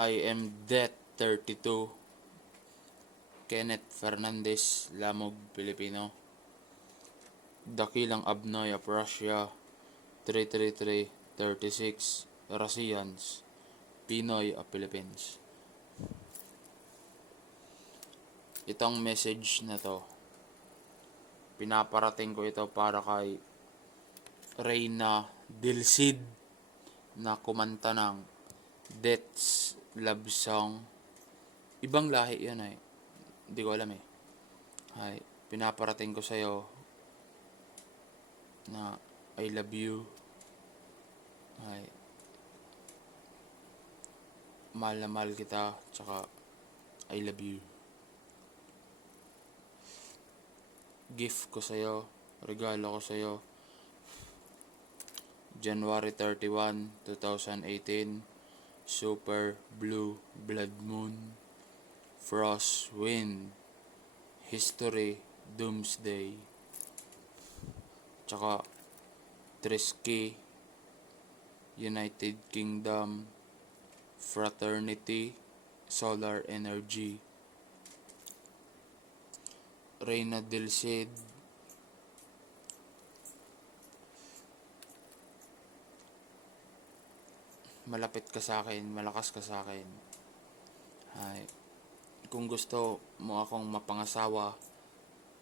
I am Death 32, Kenneth Fernandez, Lamog, Pilipino. Dakilang Abnoy of Russia, 33336, Russians, Pinoy of Philippines. Itong message na to, pinaparating ko ito para kay Reyna Dilcid na kumanta ng Death's Love Song. Ibang lahi yun eh. Hindi ko alam eh. Ay, pinaparating ko sa'yo na I love you. Ay, mahal na mahal kita. Tsaka I love you. Gift ko sa'yo. Regalo ko sa'yo. January 31, 2018. Super Blue Blood Moon. Frost Wind. History Doomsday. Tsaka Trisky, United Kingdom, Fraternity, Solar Energy. Reyna Dilcid, malapit ka sa akin, malakas ka sa akin. Ay, kung gusto mo akong mapangasawa,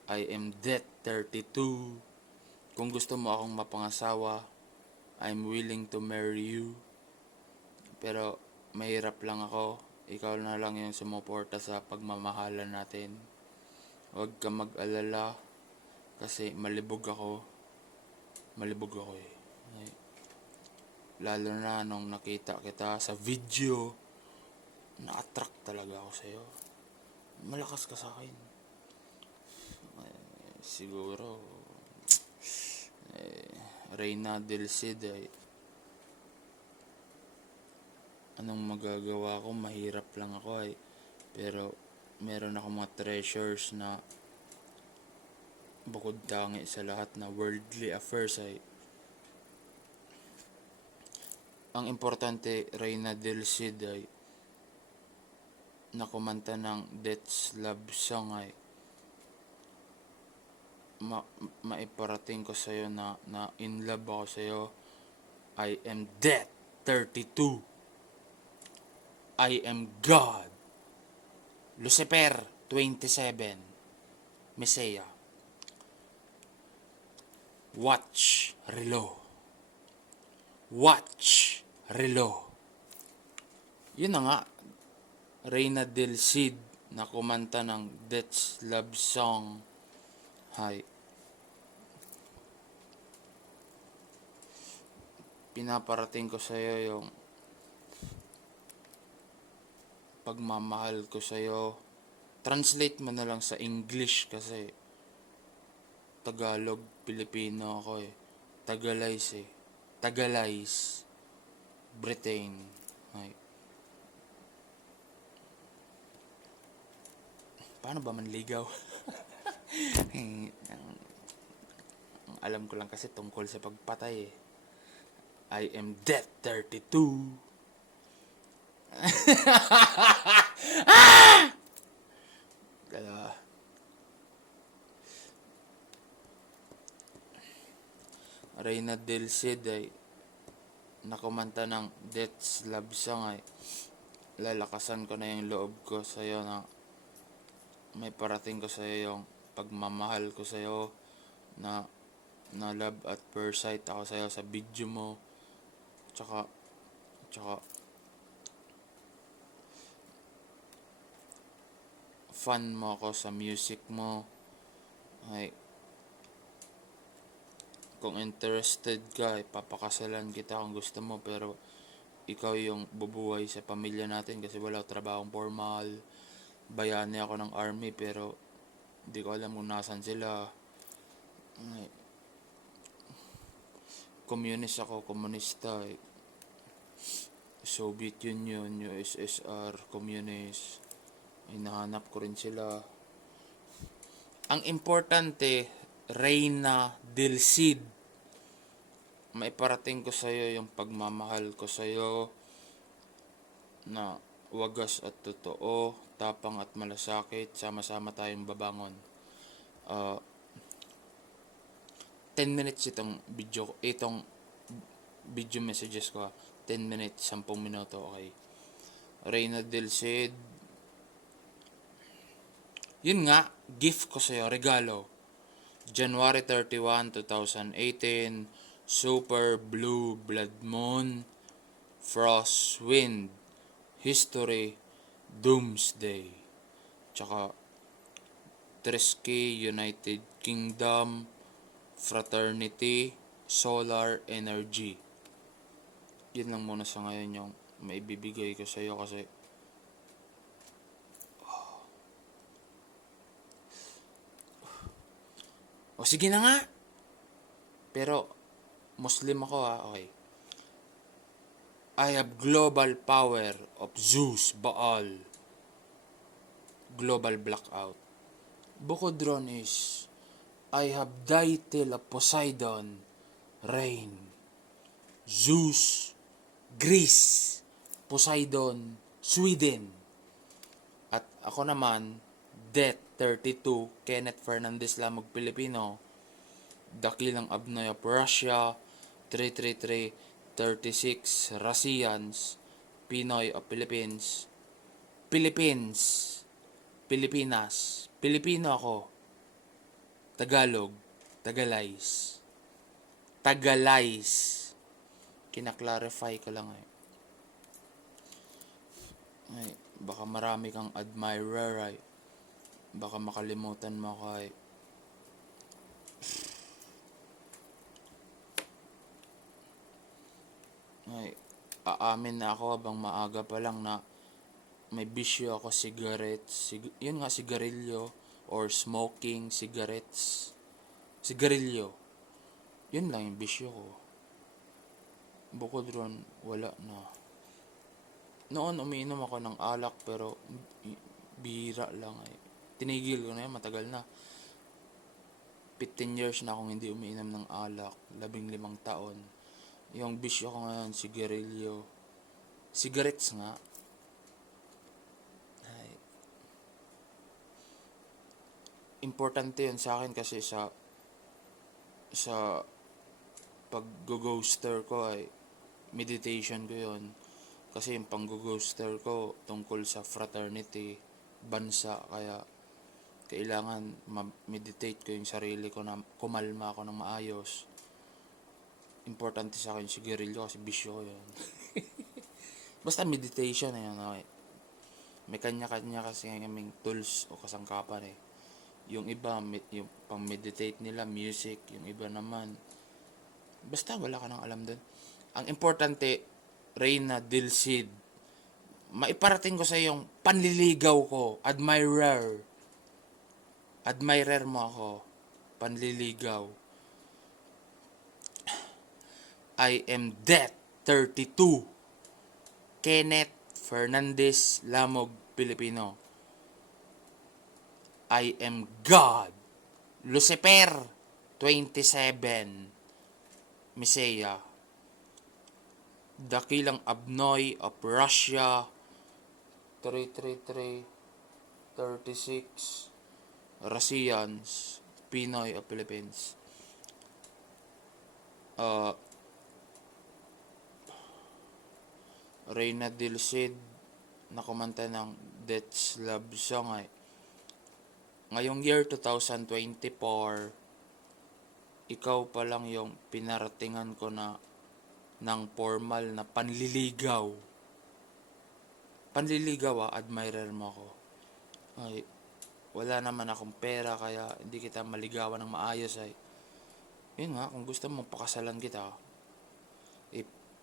I am Death 32. Kung gusto mo akong mapangasawa, I'm willing to marry you. Pero mahirap lang ako. Ikaw na lang yung sumuporta sa pagmamahalan natin. Huwag ka mag-alala kasi malibog ako. Malibog ako eh. Ay, lalo na nung nakita kita sa video, na-attract talaga ako sa'yo. Malakas ka sa akin. Ay, siguro Reyna Dilcid ay anong magagawa ko, mahirap lang ako ay, pero meron ako mga treasures na bukod tangi sa lahat na worldly affairs ay ang importante. Reyna Dilcid ay nakumanta ng Death's Love Song ay maiparating ko sa'yo na in love ako sa'yo. I am Death 32. I am God. Lucifer 27. Messiah. Watch Relo. Watch Relo. Yun na nga. Reyna Dilcid na kumanta ng Death's Love Song. Hay. Pinaparating ko sa iyo yung pagmamahal ko sa iyo. Translate mo na lang sa English kasi Tagalog, Pilipino ako eh. Tagalays eh. Tagalays. Britain. Hay. Paano ba manligaw? Alam ko lang kasi tungkol sa pagpatay eh. I am Death 32. Kaya Reyna Dilcid ay nakumanta ng Death's Love Song ay lalakasan ko na yung loob ko sa'yo na may parating ko sa'yo yung pagmamahal ko sa'yo na love at first sight ako sa'yo sa video mo. Tsaka fan mo ako sa music mo. Ay, kung interested ka, papakasalan kita kung gusto mo, pero ikaw yung bubuhay sa pamilya natin kasi wala trabahong formal. Bayani ako ng army pero hindi ko alam kung nasan sila. Ay, communist ako, komunista eh. Soviet Union, USSR, communist. Hinahanap ko rin sila. Ang importante, Reyna Dilcid, maiparating ko sa'yo yung pagmamahal ko sa'yo na wagas at totoo, tapang at malasakit, sama-sama tayong babangon. 10 minutes itong video messages ko. 10 minutes, 10 minuto, okay. Reyna Del Cid, yun nga, gift ko sa'yo, regalo. January 31, 2018, Super Blue Blood Moon, Frost Wind, History, Doomsday, tsaka Tresky, United Kingdom, Fraternity, Solar Energy. Yun lang muna sa ngayon yung maibibigay ko sa iyo kasi o sige na nga. Pero Muslim ako okay. I have global power of Zeus, Baal. Global blackout. Bukod ron is I have title of Poseidon, Rain, Zeus, Greece, Poseidon, Sweden. At ako naman, Death 32, Kenneth Fernandez Lamog Pilipino, Dakilang Abnoy of Russia, 33336 Russians, Pinoy of Philippines, Pilipinas, Pilipino ako, Tagalog, Tagalays, kinaklarify ko lang ay baka marami kang admirer ay baka makalimutan mo ako ay aamin na ako habang maaga pa lang na may bisyo ako cigarettes, yun nga sigarilyo or smoking cigarettes, sigarilyo, yun lang yung bisyo ko. Bukod ron wala na. Noon umiinom ako ng alak pero bihira lang tinigil ko na yun, matagal na. 15 years na akong hindi umiinom ng alak, 15 taon. Yung bisyo ko ngayon, sigarilyo. Cigarettes nga. Ay. Importante yun sa akin kasi sa pag-ghoster ko ay meditation ko yun. Kasi yung pang-ghoster ko tungkol sa fraternity, bansa, kaya kailangan ma-meditate ko yung sarili ko na kumalma ako ng maayos. Importante sa akin yung sigarilyo kasi bisyo ko yun. Basta meditation na yun, okay. May kanya-kanya kasi kaming tools o kasangkapan Yung iba, yung pang-meditate nila, music. Yung iba naman, basta wala ka nang alam dun. Ang importante, Reyna Del Cid, maiparating ko sa yung panliligaw ko, admirer mo ako, panliligaw. I am Death 32, Kenneth Fernandez Lamog Pilipino. I am God, Lucifer 27, Misaya, Dakilang Abnoy of Russia, 33336 Russians, Pinoy of Philippines. Reyna Del Cid, na kumanta ng Death's Love Song ngayong year 2024, ikaw pa lang yung pinaratingan ko na ng formal na panliligaw. Admirer mo ako. Ay, wala naman akong pera kaya hindi kita maligawan ng maayos yun nga, kung gusto mo pakasalan kita,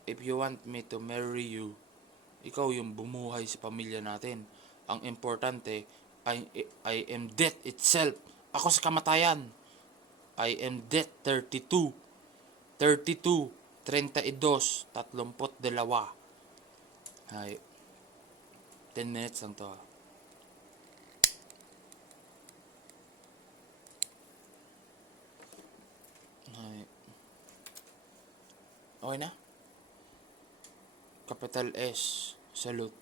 if you want me to marry you, ikaw yung bumuhay sa pamilya natin. Ang importante, I am death itself. Ako sa kamatayan. I am death 32, 32, 10 minutes lang to okay na? Capital S, salute.